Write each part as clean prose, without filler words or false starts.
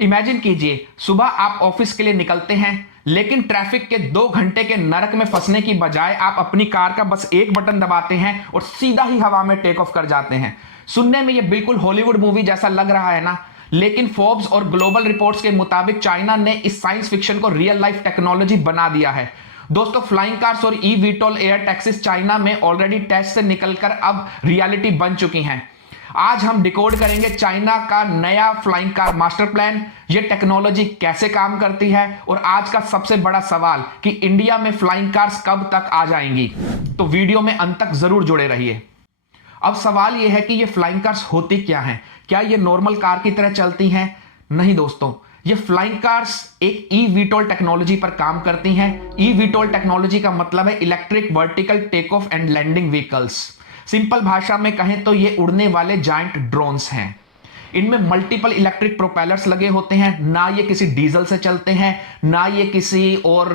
Imagine कीजिए, सुबह आप ऑफिस के लिए निकलते हैं, लेकिन ट्रैफिक के 2 घंटे के नरक में फंसने की बजाय आप अपनी कार का बस एक बटन दबाते हैं और सीधा ही हवा में टेक ऑफ कर जाते हैं। सुनने में यह बिल्कुल हॉलीवुड मूवी जैसा लग रहा है ना? लेकिन फोर्ब्स और ग्लोबल रिपोर्ट्स के मुताबिक चाइना ने इस साइंस फिक्शन को रियल लाइफ टेक्नोलॉजी बना दिया है। दोस्तों, फ्लाइंग कार्स और ई वीटोल एयर टैक्सीज चाइना में ऑलरेडी टेस्ट से निकलकर अब रियलिटी बन चुकी हैं। आज हम डिकोड करेंगे चाइना का नया फ्लाइंग कार मास्टर प्लान, ये टेक्नोलॉजी कैसे काम करती है और आज का सबसे बड़ा सवाल कि इंडिया में फ्लाइंग कार्स कब तक आ जाएंगी। तो वीडियो में अंत तक जरूर जुड़े रहिए। अब सवाल यह है कि ये फ्लाइंग कार्स होती क्या हैं? क्या ये नॉर्मल कार की तरह चलती हैं? नहीं दोस्तों, ये फ्लाइंग कार्स एक ई वीटोल टेक्नोलॉजी पर काम करती हैं। ई वीटोल टेक्नोलॉजी का मतलब है electric vertical take off and landing vehicles. Simple भाषा में कहें तो ये उड़ने वाले जायंट ड्रोन्स हैं। इनमें मल्टीपल इलेक्ट्रिक प्रोपेलर्स लगे होते हैं। ना ये किसी डीजल से चलते हैं, ना ये किसी और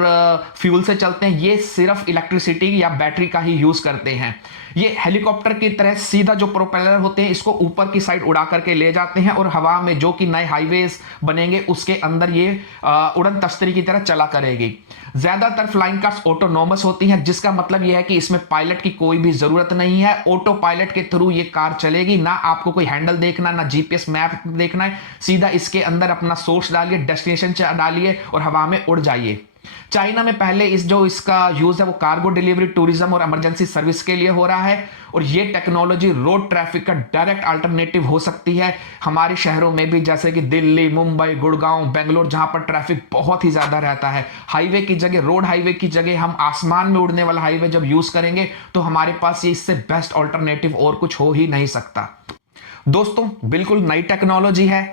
फ्यूल से चलते हैं। ये सिर्फ इलेक्ट्रिसिटी या बैटरी का ही यूज करते हैं। ये हेलीकॉप्टर की तरह सीधा जो प्रोपेलर होते हैं इसको ऊपर की साइड उड़ा करके ले जाते हैं और हवा में जो कि नए हाईवेज बनेंगे उसके अंदर ये उड़न तश्तरी की तरह चला करेगी। ज्यादातर फ्लाइंग कार्स ऑटोनोमस होती हैं, जिसका मतलब यह है कि इसमें पायलट की कोई भी जरूरत नहीं है। ऑटो पायलट के थ्रू ये कार चलेगी। ना आपको कोई हैंडल देखना, ना जीपीएस मैप देखना है। सीधा इसके अंदर अपना सोर्स डालिए, डेस्टिनेशन डालिए और हवा में उड़ जाइए। चाइना में पहले इसका यूज है वो कार्गो डिलीवरी, टूरिज्म और इमरजेंसी सर्विस के लिए हो रहा है। और ये टेक्नोलॉजी रोड ट्रैफिक का डायरेक्ट अल्टरनेटिव हो सकती है हमारे शहरों में भी, जैसे कि दिल्ली, मुंबई, गुड़गांव, बेंगलोर, जहां पर ट्रैफिक बहुत ही ज्यादा रहता है। हाईवे की जगह, रोड हाईवे की जगह हम आसमान में उड़ने वाला हाईवे जब यूज करेंगे तो हमारे पास ये इससे बेस्ट अल्टरनेटिव और कुछ हो ही नहीं सकता। दोस्तों, बिल्कुल नई टेक्नोलॉजी है,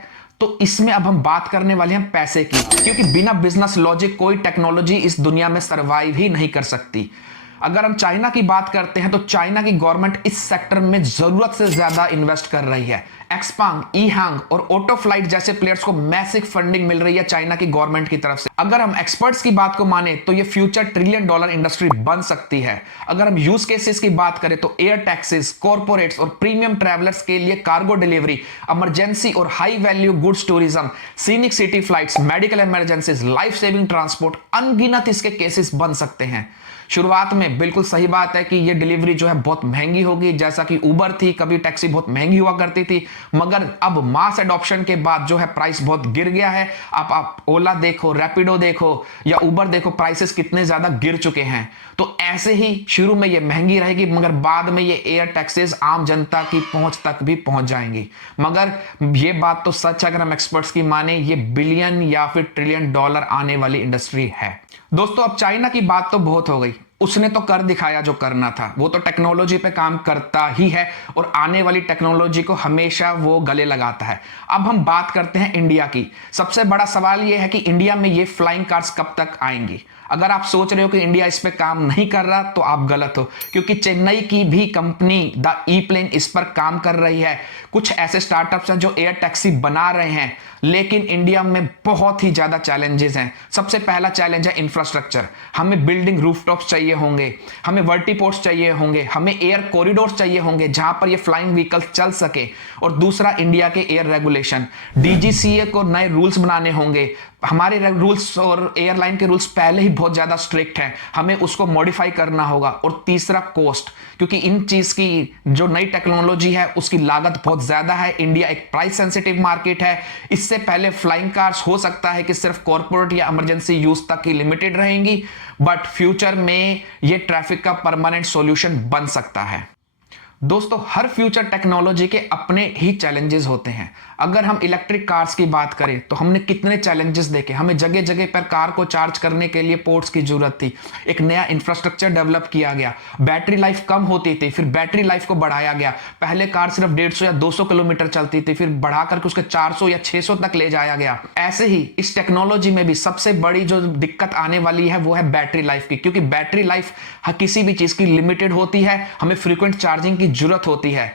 तो इसमें अब हम बात करने वाले हैं पैसे की, क्योंकि बिना बिजनेस लॉजिक कोई टेक्नोलॉजी इस दुनिया में सरवाइव ही नहीं कर सकती। अगर हम चाइना की बात करते हैं तो चाइना की गवर्नमेंट इस सेक्टर में जरूरत से ज्यादा इन्वेस्ट कर रही है। एक्सपांग, ईहांग और ऑटो फ्लाइट जैसे प्लेयर्स को मैसिव फंडिंग मिल रही है चाइना की गवर्नमेंट की तरफ से। अगर हम एक्सपर्ट्स की बात को माने तो ये फ्यूचर $1 ट्रिलियन इंडस्ट्री बन सकती है। अगर हम यूज केसेस की बात करें तो एयर टैक्सीज, कॉर्पोरेट्स और प्रीमियम ट्रैवलर्स के लिए कार्गो डिलीवरी, इमरजेंसी और high value goods tourism, scenic city flights, medical emergencies, life saving transport, अनगिनत इसके केसेस बन सकते हैं। शुरुआत में बिल्कुल सही बात है कि ये डिलीवरी जो है बहुत महंगी होगी, जैसा कि उबर थी, कभी टैक्सी बहुत महंगी हुआ करती थी, मगर अब मास एडॉप्शन के बाद जो है प्राइस बहुत गिर गया है। आप ओला देखो, रैपिडो देखो या उबर देखो, प्राइसेस कितने ज्यादा गिर चुके हैं। तो ऐसे ही शुरू में ये महंगी रहेगी, मगर बाद में ये एयर टैक्सीज आम जनता की पहुंच तक भी पहुंच जाएंगी। मगर ये बात तो सच है, अगर हम एक्सपर्ट्स की माने, ये $1 बिलियन या फिर $1 ट्रिलियन आने वाली इंडस्ट्री है। दोस्तों, अब चाइना की बात तो बहुत हो गई। उसने तो कर दिखाया जो करना था, वो तो टेक्नोलॉजी पे काम करता ही है और आने वाली टेक्नोलॉजी को हमेशा वो गले लगाता है। अब हम बात करते हैं इंडिया की। सबसे बड़ा सवाल ये है कि इंडिया में ये फ्लाइंग कार्स कब तक आएंगी। अगर आप सोच रहे हो कि इंडिया इस पे काम नहीं कर रहा तो आप गलत हो, क्योंकि चेन्नई की भी कंपनी द ई प्लेन इस पर काम कर रही है। कुछ ऐसे स्टार्टअप्स हैं जो एयर टैक्सी बना रहे हैं, लेकिन इंडिया में बहुत ही ज्यादा चैलेंजेस हैं। सबसे पहला चैलेंज है इंफ्रास्ट्रक्चर। हमें बिल्डिंग रूफटॉप्स चाहिए होंगे, हमें वर्टीपोर्ट्स चाहिए होंगे, हमें एयर कॉरिडोर्स चाहिए होंगे जहां पर ये फ्लाइंग व्हीकल्स चल सके। और दूसरा, इंडिया के एयर रेगुलेशन, डीजीसीए को नए रूल्स बनाने होंगे। हमारे रूल्स और एयरलाइन के रूल्स पहले ही बहुत ज्यादा स्ट्रिक्ट हैं, हमें उसको मॉडिफाई करना होगा। और तीसरा, कॉस्ट, क्योंकि इन चीज की जो नई टेक्नोलॉजी है उसकी लागत बहुत ज्यादा है। इंडिया एक प्राइस सेंसिटिव मार्केट है। इससे पहले फ्लाइंग कार्स हो सकता है कि सिर्फ कॉर्पोरेट या इमरजेंसी यूज तक ही लिमिटेड रहेंगी, बट फ्यूचर में ये ट्रैफिक का परमानेंट सॉल्यूशन बन सकता है। दोस्तों, हर फ्यूचर टेक्नोलॉजी के अपने ही चैलेंजेस होते हैं। अगर हम इलेक्ट्रिक कार्स की बात करें तो हमने कितने चैलेंजेस देखे। हमें जगह जगह पर कार को चार्ज करने के लिए पोर्ट्स की जरूरत थी। एक नया इंफ्रास्ट्रक्चर डेवलप किया गया। बैटरी लाइफ कम होती थी, फिर बैटरी लाइफ को बढ़ाया गया। पहले कार सिर्फ 150 या 200 किलोमीटर चलती थी, फिर बढ़ा करके उसके 400 या 600 तक ले जाया गया। ऐसे ही इस टेक्नोलॉजी में भी सबसे बड़ी जो दिक्कत आने वाली है वो है बैटरी लाइफ की, क्योंकि बैटरी लाइफ किसी भी चीज की लिमिटेड होती है। हमें फ्रीक्वेंट चार्जिंग की जरूरत होती है।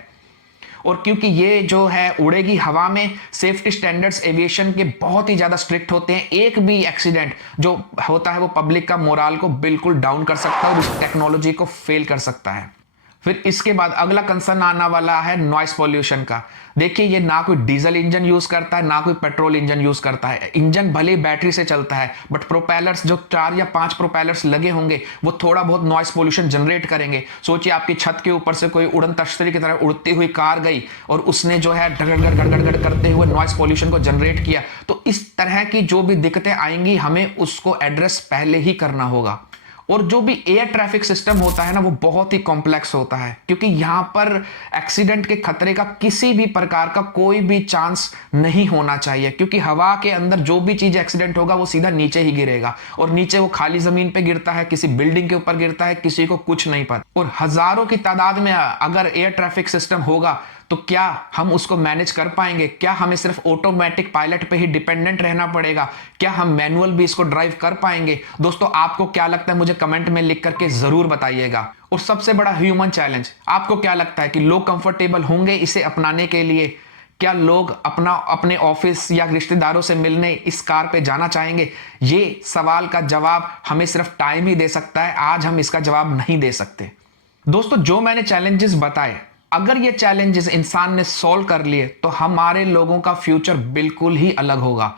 और क्योंकि ये जो है उड़ेगी हवा में, सेफ्टी स्टैंडर्ड्स एविएशन के बहुत ही ज्यादा स्ट्रिक्ट होते हैं। एक भी एक्सीडेंट जो होता है वो पब्लिक का मोराल को बिल्कुल डाउन कर सकता है और इस टेक्नोलॉजी को फेल कर सकता है। फिर इसके बाद अगला कंसर्न आना वाला है नॉइस पॉल्यूशन का। देखिए ये ना कोई डीजल इंजन यूज करता है ना कोई पेट्रोल इंजन यूज करता है। इंजन भले बैटरी से चलता है बट प्रोपेलर्स जो 4 या 5 प्रोपेलर्स लगे होंगे वो थोड़ा बहुत नॉइस पॉल्यूशन जनरेट करेंगे। सोचिए आपकी छत के ऊपर से कोई उड़न तश्तरी की तरह उड़ती हुई कार गई और उसने जो है गड़गड़ गड़गड़ करते हुए नॉइस पॉल्यूशन को जनरेट किया, तो इस तरह की जो भी दिक्कतें आएंगी हमें उसको एड्रेस पहले ही करना होगा। और जो भी एयर ट्रैफिक सिस्टम होता है ना वो बहुत ही कॉम्प्लेक्स होता है, क्योंकि यहां पर एक्सीडेंट के खतरे का किसी भी प्रकार का कोई भी चांस नहीं होना चाहिए, क्योंकि हवा के अंदर जो भी चीज एक्सीडेंट होगा वो सीधा नीचे ही गिरेगा, और नीचे वो खाली जमीन पे गिरता है, किसी बिल्डिंग के ऊपर गिरता है, किसी को कुछ नहीं पता। और हजारों की तादाद में अगर एयर ट्रैफिक सिस्टम होगा तो क्या हम उसको मैनेज कर पाएंगे? क्या हमें सिर्फ ऑटोमेटिक पायलट पे ही डिपेंडेंट रहना पड़ेगा? क्या हम मैनुअल भी इसको ड्राइव कर पाएंगे? दोस्तों आपको क्या लगता है मुझे कमेंट में लिख करके जरूर बताइएगा। और सबसे बड़ा ह्यूमन चैलेंज, आपको क्या लगता है कि लोग कंफर्टेबल होंगे इसे अपनाने के लिए? क्या लोग अपने ऑफिस या रिश्तेदारों से मिलने इस कार पे जाना चाहेंगे? ये सवाल का जवाब हमें सिर्फ टाइम ही दे सकता है, आज हम इसका जवाब नहीं दे सकते। दोस्तों जो मैंने चैलेंजेस बताए, अगर ये चैलेंजेस इंसान ने सॉल्व कर लिए तो हमारे लोगों का फ्यूचर बिल्कुल ही अलग होगा।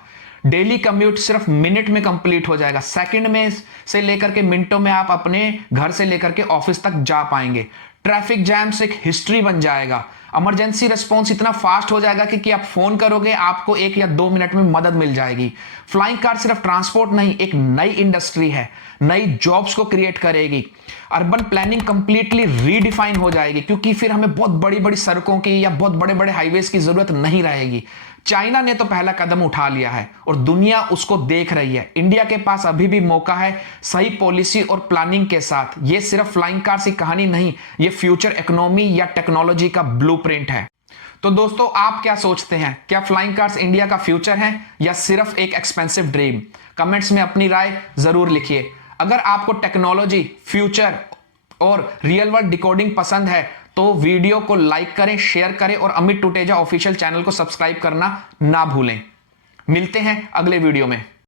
डेली कम्यूट सिर्फ मिनट में कंप्लीट हो जाएगा, सेकंड में से लेकर के मिनटों में आप अपने घर से लेकर के ऑफिस तक जा पाएंगे। ट्रैफिक जैम्स एक हिस्ट्री बन जाएगा। इमरजेंसी रिस्पॉन्स इतना फास्ट हो जाएगा कि आप फोन करोगे आपको 1 या 2 मिनट में मदद मिल जाएगी। फ्लाइंग कार सिर्फ ट्रांसपोर्ट नहीं, एक नई इंडस्ट्री है, नई जॉब्स को क्रिएट करेगी। अर्बन प्लानिंग कंप्लीटली रीडिफाइन हो जाएगी, क्योंकि फिर हमें बहुत बड़ी बड़ी सड़कों की या बहुत बड़े बड़े हाईवेज की जरूरत नहीं रहेगी। चाइना ने तो पहला कदम उठा लिया है और दुनिया उसको देख रही है। इंडिया के पास अभी भी मौका है सही पॉलिसी और प्लानिंग के साथ। ये सिर्फ फ्लाइंग कार्स की कहानी नहीं, ये फ्यूचर इकोनॉमी या टेक्नोलॉजी का ब्लूप्रिंट है। तो दोस्तों आप क्या सोचते हैं, क्या फ्लाइंग कार्स इंडिया का फ्यूचर है या सिर्फ एक एक्सपेंसिव ड्रीम? कमेंट्स में अपनी राय जरूर लिखिए। अगर आपको टेक्नोलॉजी, फ्यूचर और रियल वर्ल्ड डिकोडिंग पसंद है तो वीडियो को लाइक करें, शेयर करें और अमित टुटेजा ऑफिशियल चैनल को सब्सक्राइब करना ना भूलें। मिलते हैं अगले वीडियो में।